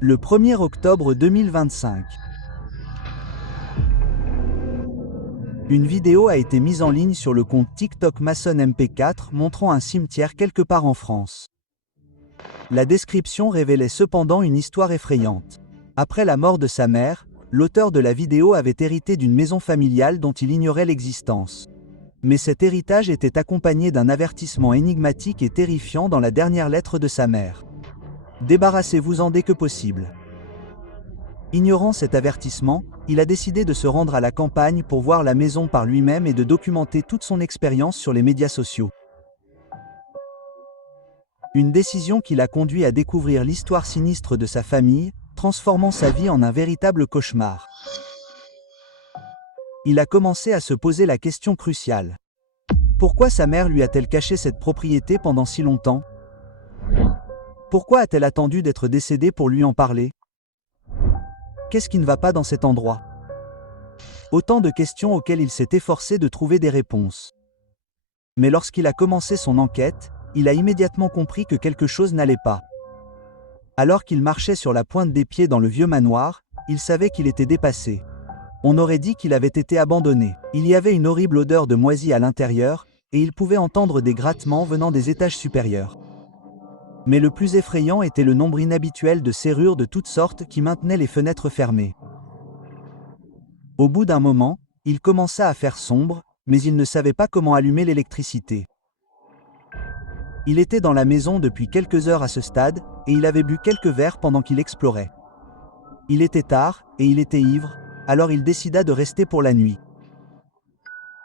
Le 1er octobre 2025. Une vidéo a été mise en ligne sur le compte TikTok Mason MP4 montrant un cimetière quelque part en France. La description révélait cependant une histoire effrayante. Après la mort de sa mère, l'auteur de la vidéo avait hérité d'une maison familiale dont il ignorait l'existence. Mais cet héritage était accompagné d'un avertissement énigmatique et terrifiant dans la dernière lettre de sa mère. Débarrassez-vous-en dès que possible. Ignorant cet avertissement, il a décidé de se rendre à la campagne pour voir la maison par lui-même et de documenter toute son expérience sur les médias sociaux. Une décision qui l'a conduit à découvrir l'histoire sinistre de sa famille, transformant sa vie en un véritable cauchemar. Il a commencé à se poser la question cruciale. Pourquoi sa mère lui a-t-elle caché cette propriété pendant si longtemps? Pourquoi a-t-elle attendu d'être décédée pour lui en parler? Qu'est-ce qui ne va pas dans cet endroit? Autant de questions auxquelles il s'est efforcé de trouver des réponses. Mais lorsqu'il a commencé son enquête, il a immédiatement compris que quelque chose n'allait pas. Alors qu'il marchait sur la pointe des pieds dans le vieux manoir, il savait qu'il était dépassé. On aurait dit qu'il avait été abandonné. Il y avait une horrible odeur de moisi à l'intérieur, et il pouvait entendre des grattements venant des étages supérieurs. Mais le plus effrayant était le nombre inhabituel de serrures de toutes sortes qui maintenaient les fenêtres fermées. Au bout d'un moment, il commença à faire sombre, mais il ne savait pas comment allumer l'électricité. Il était dans la maison depuis quelques heures à ce stade, et il avait bu quelques verres pendant qu'il explorait. Il était tard, et il était ivre, alors il décida de rester pour la nuit.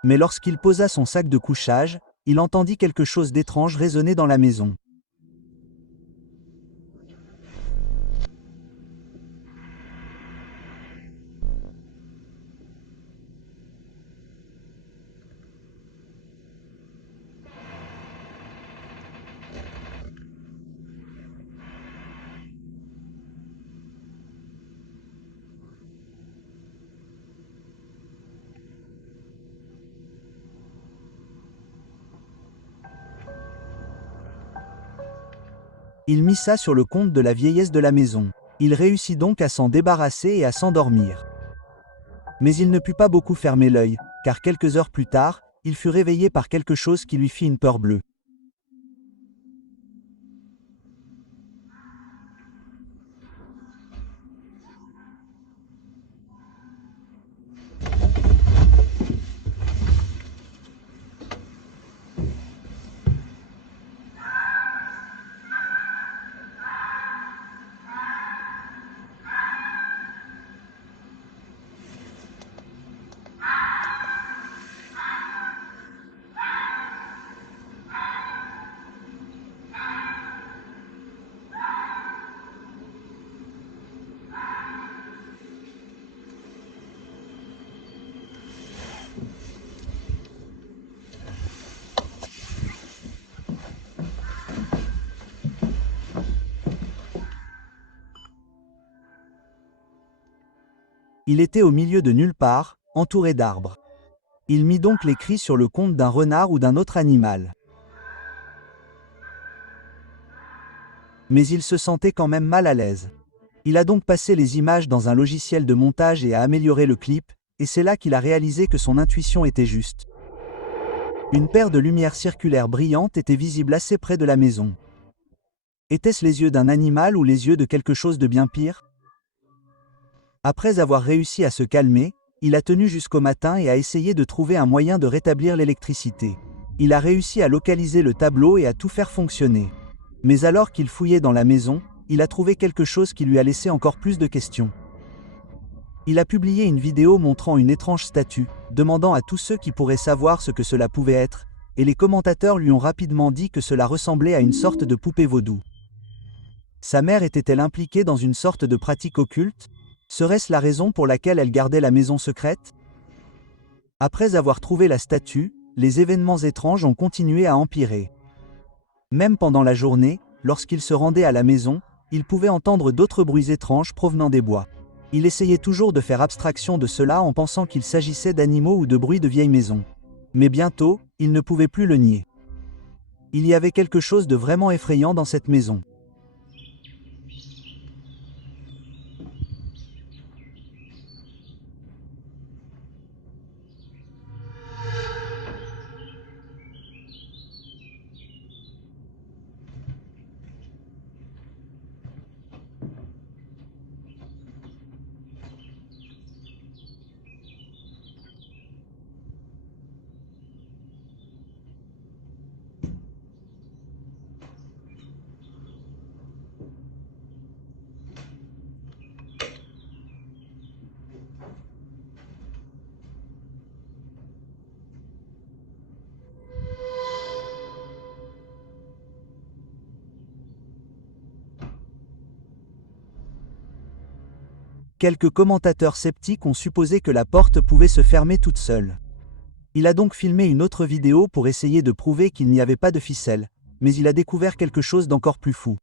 Mais lorsqu'il posa son sac de couchage, il entendit quelque chose d'étrange résonner dans la maison. Il mit ça sur le compte de la vieillesse de la maison. Il réussit donc à s'en débarrasser et à s'endormir. Mais il ne put pas beaucoup fermer l'œil, car quelques heures plus tard, il fut réveillé par quelque chose qui lui fit une peur bleue. Il était au milieu de nulle part, entouré d'arbres. Il mit donc les cris sur le compte d'un renard ou d'un autre animal. Mais il se sentait quand même mal à l'aise. Il a donc passé les images dans un logiciel de montage et a amélioré le clip, et c'est là qu'il a réalisé que son intuition était juste. Une paire de lumières circulaires brillantes était visible assez près de la maison. Étaient-ce les yeux d'un animal ou les yeux de quelque chose de bien pire? Après avoir réussi à se calmer, il a tenu jusqu'au matin et a essayé de trouver un moyen de rétablir l'électricité. Il a réussi à localiser le tableau et à tout faire fonctionner. Mais alors qu'il fouillait dans la maison, il a trouvé quelque chose qui lui a laissé encore plus de questions. Il a publié une vidéo montrant une étrange statue, demandant à tous ceux qui pourraient savoir ce que cela pouvait être, et les commentateurs lui ont rapidement dit que cela ressemblait à une sorte de poupée vaudou. Sa mère était-elle impliquée dans une sorte de pratique occulte? Serait-ce la raison pour laquelle elle gardait la maison secrète? Après avoir trouvé la statue, les événements étranges ont continué à empirer. Même pendant la journée, lorsqu'il se rendait à la maison, il pouvait entendre d'autres bruits étranges provenant des bois. Il essayait toujours de faire abstraction de cela en pensant qu'il s'agissait d'animaux ou de bruits de vieilles maisons. Mais bientôt, il ne pouvait plus le nier. Il y avait quelque chose de vraiment effrayant dans cette maison. Quelques commentateurs sceptiques ont supposé que la porte pouvait se fermer toute seule. Il a donc filmé une autre vidéo pour essayer de prouver qu'il n'y avait pas de ficelle, mais il a découvert quelque chose d'encore plus fou.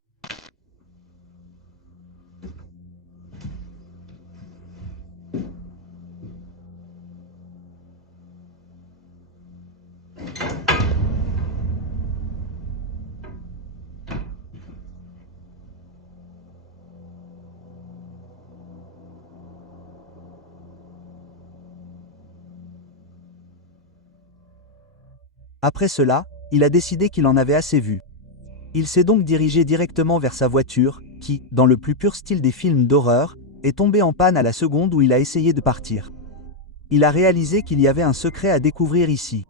Après cela, il a décidé qu'il en avait assez vu. Il s'est donc dirigé directement vers sa voiture, qui, dans le plus pur style des films d'horreur, est tombée en panne à la seconde où il a essayé de partir. Il a réalisé qu'il y avait un secret à découvrir ici.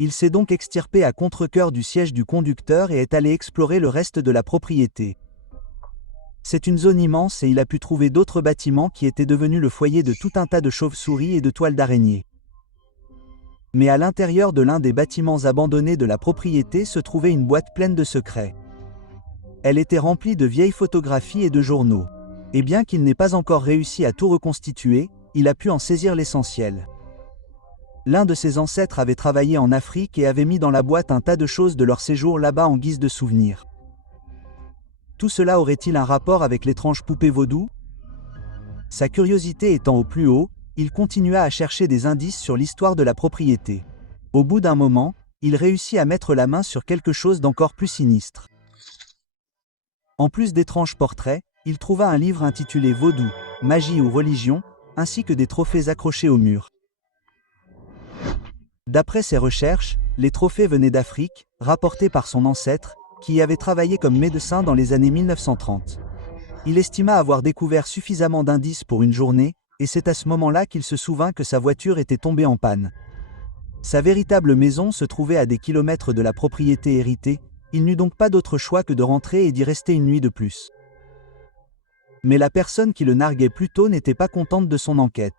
Il s'est donc extirpé à contre-cœur du siège du conducteur et est allé explorer le reste de la propriété. C'est une zone immense et il a pu trouver d'autres bâtiments qui étaient devenus le foyer de tout un tas de chauves-souris et de toiles d'araignées. Mais à l'intérieur de l'un des bâtiments abandonnés de la propriété se trouvait une boîte pleine de secrets. Elle était remplie de vieilles photographies et de journaux. Et bien qu'il n'ait pas encore réussi à tout reconstituer, il a pu en saisir l'essentiel. L'un de ses ancêtres avait travaillé en Afrique et avait mis dans la boîte un tas de choses de leur séjour là-bas en guise de souvenir. Tout cela aurait-il un rapport avec l'étrange poupée vaudou? Sa curiosité étant au plus haut, il continua à chercher des indices sur l'histoire de la propriété. Au bout d'un moment, il réussit à mettre la main sur quelque chose d'encore plus sinistre. En plus d'étranges portraits, il trouva un livre intitulé Vaudou, magie ou religion, ainsi que des trophées accrochés au mur. D'après ses recherches, les trophées venaient d'Afrique, rapportés par son ancêtre, qui y avait travaillé comme médecin dans les années 1930. Il estima avoir découvert suffisamment d'indices pour une journée, et c'est à ce moment-là qu'il se souvint que sa voiture était tombée en panne. Sa véritable maison se trouvait à des kilomètres de la propriété héritée, il n'eut donc pas d'autre choix que de rentrer et d'y rester une nuit de plus. Mais la personne qui le narguait plus tôt n'était pas contente de son enquête.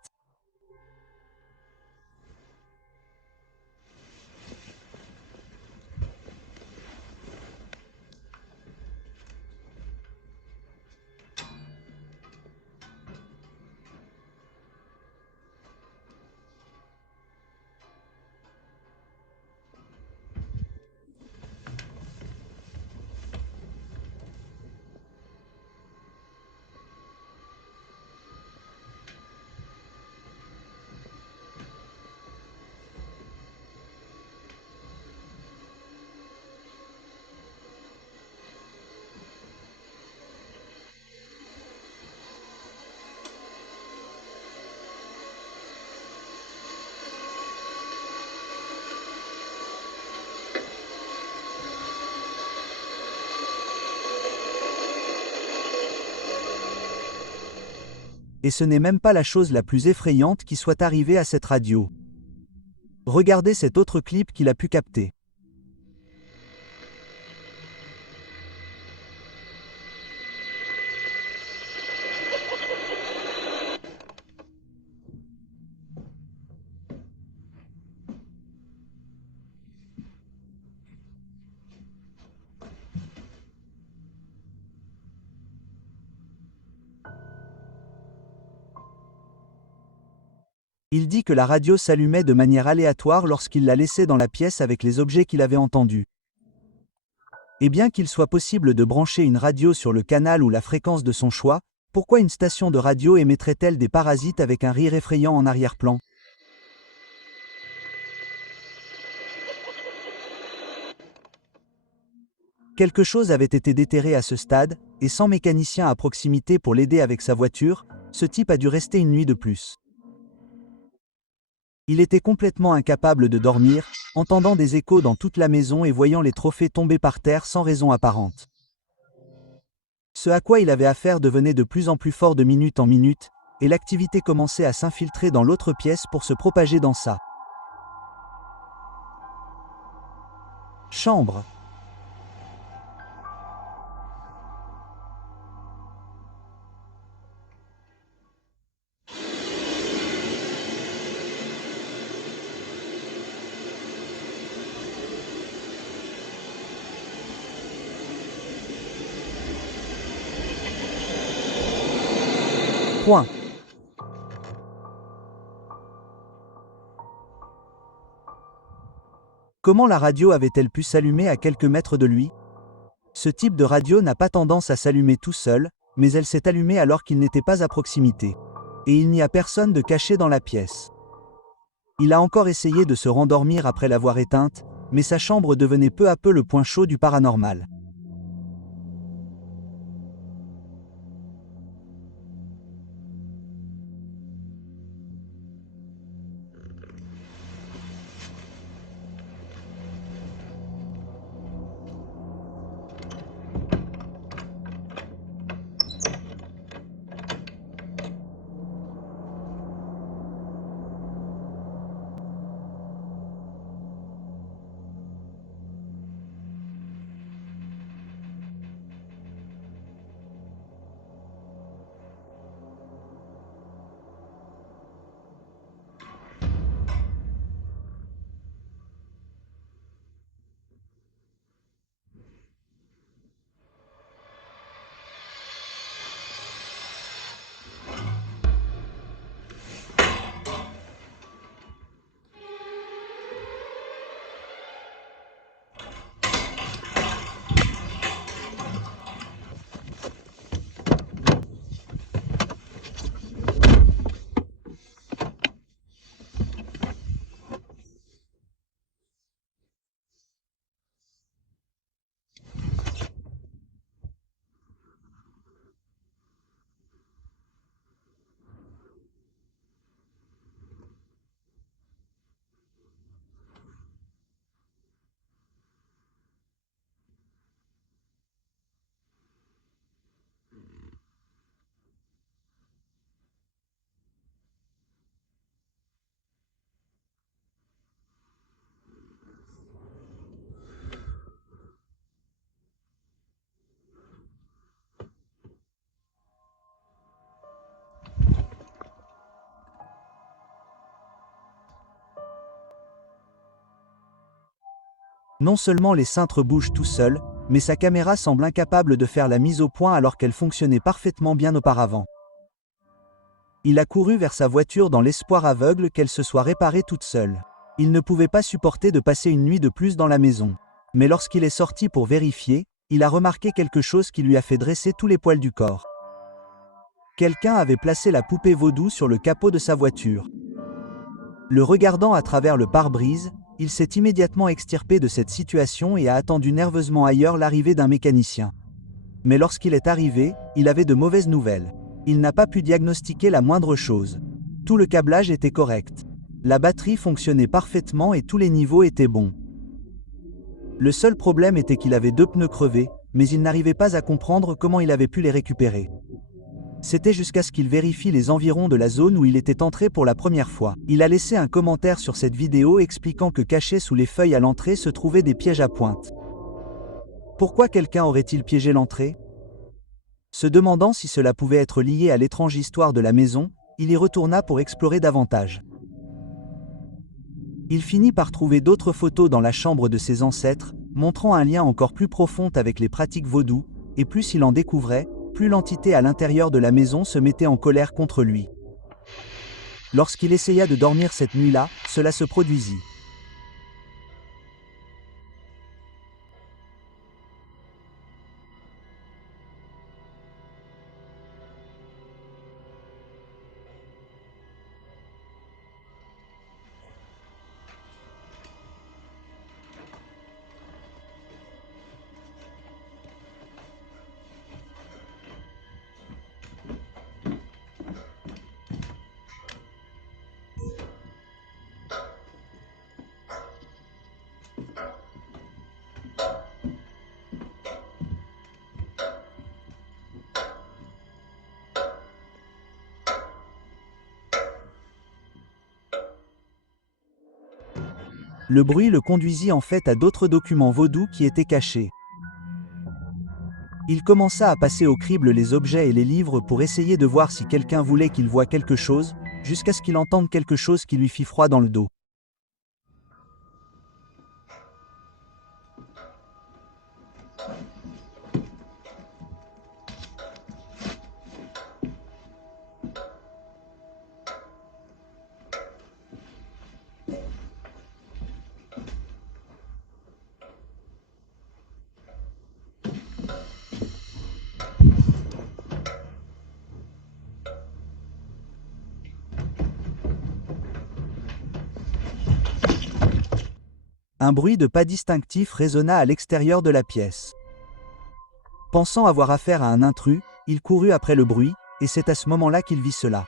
Et ce n'est même pas la chose la plus effrayante qui soit arrivée à cette radio. Regardez cet autre clip qu'il a pu capter. Il dit que la radio s'allumait de manière aléatoire lorsqu'il la laissait dans la pièce avec les objets qu'il avait entendus. Et bien qu'il soit possible de brancher une radio sur le canal ou la fréquence de son choix, pourquoi une station de radio émettrait-elle des parasites avec un rire effrayant en arrière-plan? Quelque chose avait été déterré à ce stade, et sans mécanicien à proximité pour l'aider avec sa voiture, ce type a dû rester une nuit de plus. Il était complètement incapable de dormir, entendant des échos dans toute la maison et voyant les trophées tomber par terre sans raison apparente. Ce à quoi il avait affaire devenait de plus en plus fort de minute en minute, et l'activité commençait à s'infiltrer dans l'autre pièce pour se propager dans sa chambre. Point. comment la radio avait-elle pu s'allumer à quelques mètres de lui? Ce type de radio n'a pas tendance à s'allumer tout seul, mais elle s'est allumée alors qu'il n'était pas à proximité. Et il n'y a personne de caché dans la pièce. Il a encore essayé de se rendormir après l'avoir éteinte, mais sa chambre devenait peu à peu le point chaud du paranormal. Non seulement les cintres bougent tout seuls, mais sa caméra semble incapable de faire la mise au point alors qu'elle fonctionnait parfaitement bien auparavant. Il a couru vers sa voiture dans l'espoir aveugle qu'elle se soit réparée toute seule. Il ne pouvait pas supporter de passer une nuit de plus dans la maison. Mais lorsqu'il est sorti pour vérifier, il a remarqué quelque chose qui lui a fait dresser tous les poils du corps. Quelqu'un avait placé la poupée vaudou sur le capot de sa voiture. Le regardant à travers le pare-brise, il s'est immédiatement extirpé de cette situation et a attendu nerveusement ailleurs l'arrivée d'un mécanicien. Mais lorsqu'il est arrivé, il avait de mauvaises nouvelles. Il n'a pas pu diagnostiquer la moindre chose. Tout le câblage était correct. La batterie fonctionnait parfaitement et tous les niveaux étaient bons. Le seul problème était qu'il avait 2 pneus crevés, mais il n'arrivait pas à comprendre comment il avait pu les récupérer. C'était jusqu'à ce qu'il vérifie les environs de la zone où il était entré pour la première fois. Il a laissé un commentaire sur cette vidéo expliquant que cachés sous les feuilles à l'entrée se trouvaient des pièges à pointe. Pourquoi quelqu'un aurait-il piégé l'entrée? Se demandant si cela pouvait être lié à l'étrange histoire de la maison, il y retourna pour explorer davantage. Il finit par trouver d'autres photos dans la chambre de ses ancêtres, montrant un lien encore plus profond avec les pratiques vaudou, et plus il en découvrait, plus l'entité à l'intérieur de la maison se mettait en colère contre lui. Lorsqu'il essaya de dormir cette nuit-là, cela se produisit. Le bruit le conduisit en fait à d'autres documents vaudous qui étaient cachés. Il commença à passer au crible les objets et les livres pour essayer de voir si quelqu'un voulait qu'il voie quelque chose, jusqu'à ce qu'il entende quelque chose qui lui fit froid dans le dos. Un bruit de pas distinctif résonna à l'extérieur de la pièce. Pensant avoir affaire à un intrus, il courut après le bruit, et c'est à ce moment-là qu'il vit cela.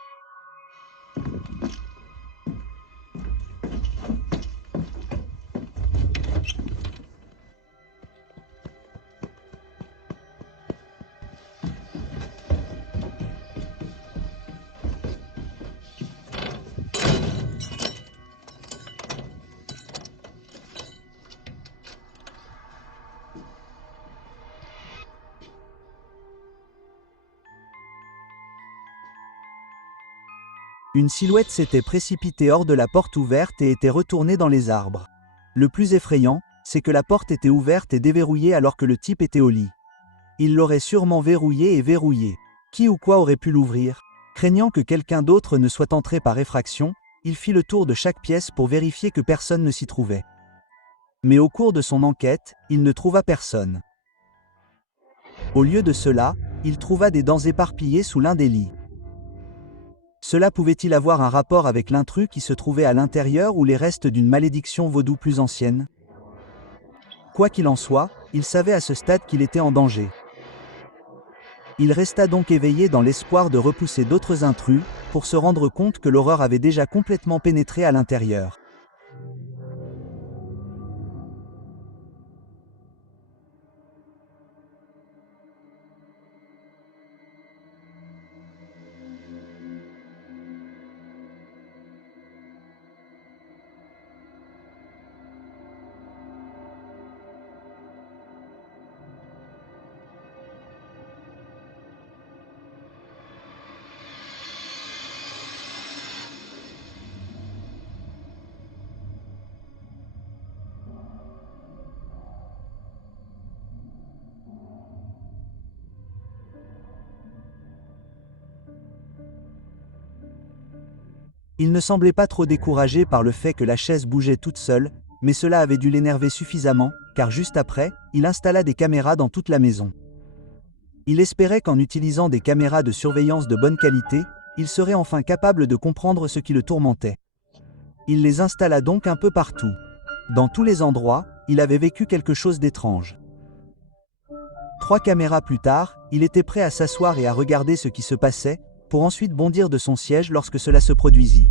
Une silhouette s'était précipitée hors de la porte ouverte et était retournée dans les arbres. Le plus effrayant, c'est que la porte était ouverte et déverrouillée alors que le type était au lit. Il l'aurait sûrement verrouillée et verrouillée. Qui ou quoi aurait pu l'ouvrir? Craignant que quelqu'un d'autre ne soit entré par effraction, il fit le tour de chaque pièce pour vérifier que personne ne s'y trouvait. Mais au cours de son enquête, il ne trouva personne. Au lieu de cela, il trouva des dents éparpillées sous l'un des lits. Cela pouvait-il avoir un rapport avec l'intrus qui se trouvait à l'intérieur ou les restes d'une malédiction vaudou plus ancienne? Quoi qu'il en soit, il savait à ce stade qu'il était en danger. Il resta donc éveillé dans l'espoir de repousser d'autres intrus, pour se rendre compte que l'horreur avait déjà complètement pénétré à l'intérieur. Il ne semblait pas trop découragé par le fait que la chaise bougeait toute seule, mais cela avait dû l'énerver suffisamment, car juste après, il installa des caméras dans toute la maison. Il espérait qu'en utilisant des caméras de surveillance de bonne qualité, il serait enfin capable de comprendre ce qui le tourmentait. Il les installa donc un peu partout. Dans tous les endroits, il avait vécu quelque chose d'étrange. 3 caméras plus tard, il était prêt à s'asseoir et à regarder ce qui se passait, pour ensuite bondir de son siège lorsque cela se produisit.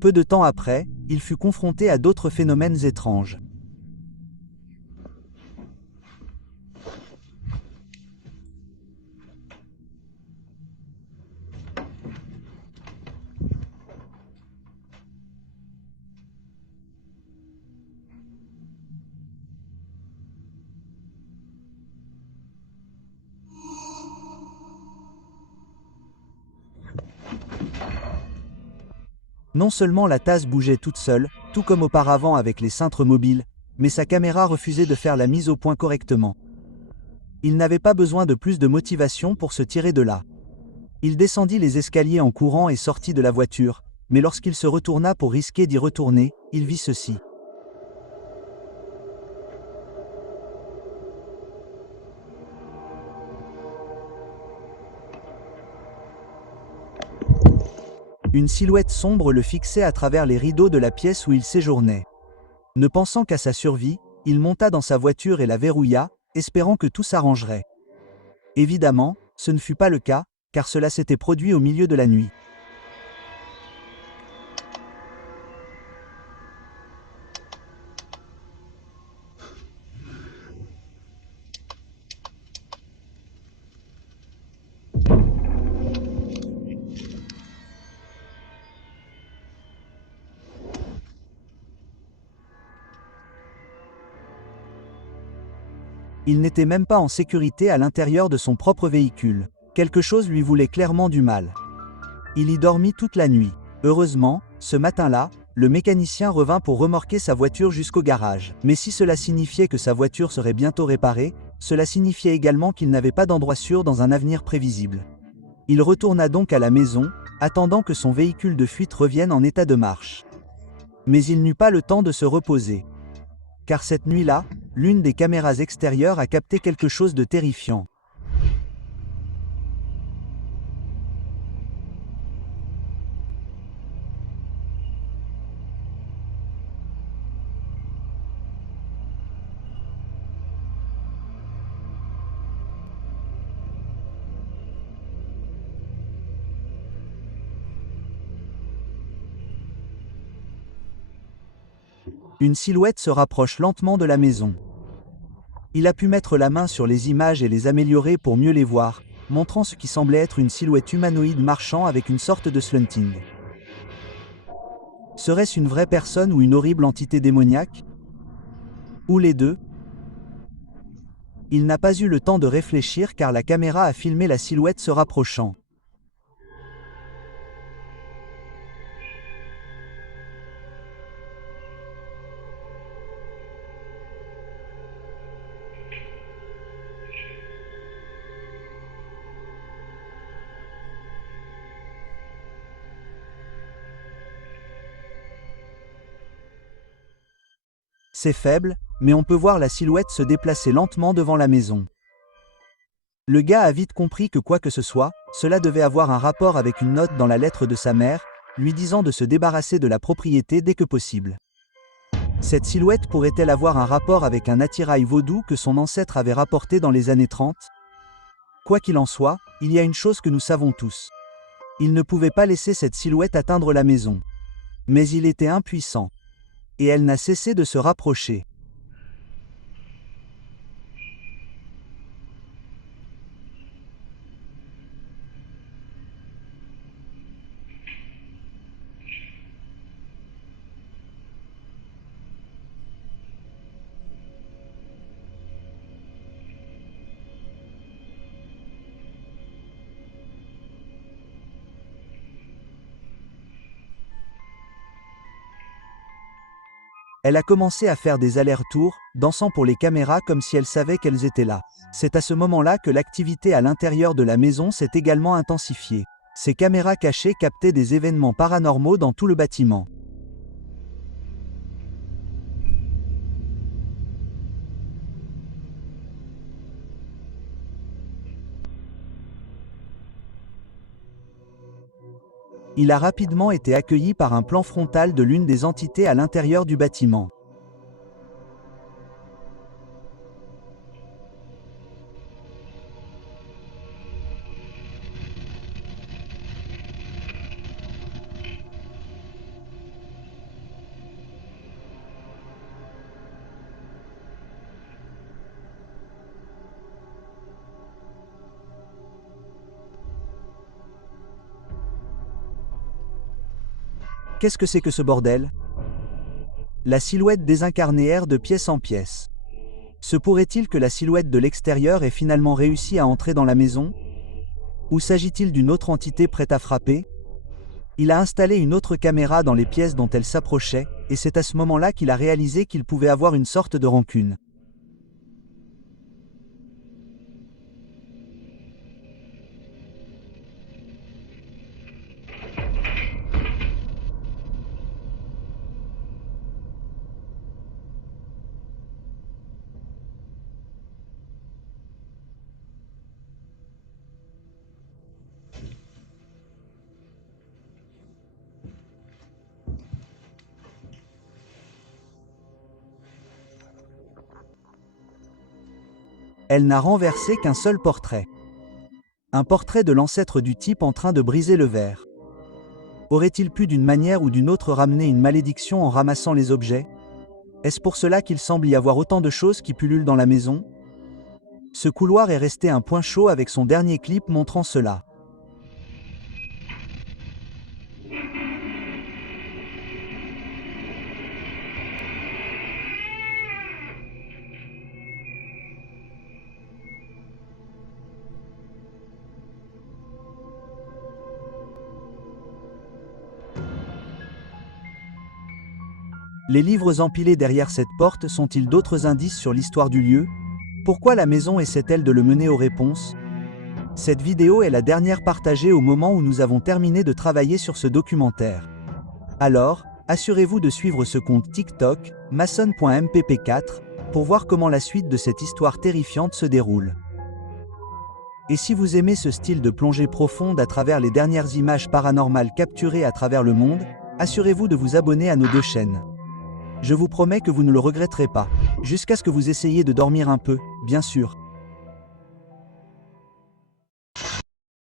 Peu de temps après, il fut confronté à d'autres phénomènes étranges. Non seulement la tasse bougeait toute seule, tout comme auparavant avec les cintres mobiles, mais sa caméra refusait de faire la mise au point correctement. Il n'avait pas besoin de plus de motivation pour se tirer de là. Il descendit les escaliers en courant et sortit de la voiture, mais lorsqu'il se retourna pour risquer d'y retourner, il vit ceci. Une silhouette sombre le fixait à travers les rideaux de la pièce où il séjournait. Ne pensant qu'à sa survie, il monta dans sa voiture et la verrouilla, espérant que tout s'arrangerait. Évidemment, ce ne fut pas le cas, car cela s'était produit au milieu de la nuit. Il n'était même pas en sécurité à l'intérieur de son propre véhicule. Quelque chose lui voulait clairement du mal. Il y dormit toute la nuit. Heureusement, ce matin-là, le mécanicien revint pour remorquer sa voiture jusqu'au garage. Mais si cela signifiait que sa voiture serait bientôt réparée, cela signifiait également qu'il n'avait pas d'endroit sûr dans un avenir prévisible. Il retourna donc à la maison, attendant que son véhicule de fuite revienne en état de marche. Mais il n'eut pas le temps de se reposer. Car cette nuit-là, l'une des caméras extérieures a capté quelque chose de terrifiant. Une silhouette se rapproche lentement de la maison. Il a pu mettre la main sur les images et les améliorer pour mieux les voir, montrant ce qui semblait être une silhouette humanoïde marchant avec une sorte de slunting. Serait-ce une vraie personne ou une horrible entité démoniaque? Ou les deux? Il n'a pas eu le temps de réfléchir car la caméra a filmé la silhouette se rapprochant. C'est faible, mais on peut voir la silhouette se déplacer lentement devant la maison. Le gars a vite compris que quoi que ce soit, cela devait avoir un rapport avec une note dans la lettre de sa mère, lui disant de se débarrasser de la propriété dès que possible. Cette silhouette pourrait-elle avoir un rapport avec un attirail vaudou que son ancêtre avait rapporté dans les années 30? Quoi qu'il en soit, il y a une chose que nous savons tous. Il ne pouvait pas laisser cette silhouette atteindre la maison. Mais il était impuissant. Et elle n'a cessé de se rapprocher. Elle a commencé à faire des allers-retours, dansant pour les caméras comme si elle savait qu'elles étaient là. C'est à ce moment-là que l'activité à l'intérieur de la maison s'est également intensifiée. Ces caméras cachées captaient des événements paranormaux dans tout le bâtiment. Il a rapidement été accueilli par un plan frontal de l'une des entités à l'intérieur du bâtiment. Qu'est-ce que c'est que ce bordel? La silhouette désincarnée erre de pièce en pièce. Se pourrait-il que la silhouette de l'extérieur ait finalement réussi à entrer dans la maison? Ou s'agit-il d'une autre entité prête à frapper? Il a installé une autre caméra dans les pièces dont elle s'approchait, et c'est à ce moment-là qu'il a réalisé qu'il pouvait avoir une sorte de rancune. Elle n'a renversé qu'un seul portrait. Un portrait de l'ancêtre du type en train de briser le verre. Aurait-il pu d'une manière ou d'une autre ramener une malédiction en ramassant les objets? Est-ce pour cela qu'il semble y avoir autant de choses qui pullulent dans la maison? Ce couloir est resté un point chaud avec son dernier clip montrant cela. Les livres empilés derrière cette porte sont-ils d'autres indices sur l'histoire du lieu? Pourquoi la maison essaie-t-elle de le mener aux réponses? Cette vidéo est la dernière partagée au moment où nous avons terminé de travailler sur ce documentaire. Alors, assurez-vous de suivre ce compte TikTok, mason.mpp4, pour voir comment la suite de cette histoire terrifiante se déroule. Et si vous aimez ce style de plongée profonde à travers les dernières images paranormales capturées à travers le monde, assurez-vous de vous abonner à nos deux chaînes. Je vous promets que vous ne le regretterez pas. Jusqu'à ce que vous essayiez de dormir un peu, bien sûr.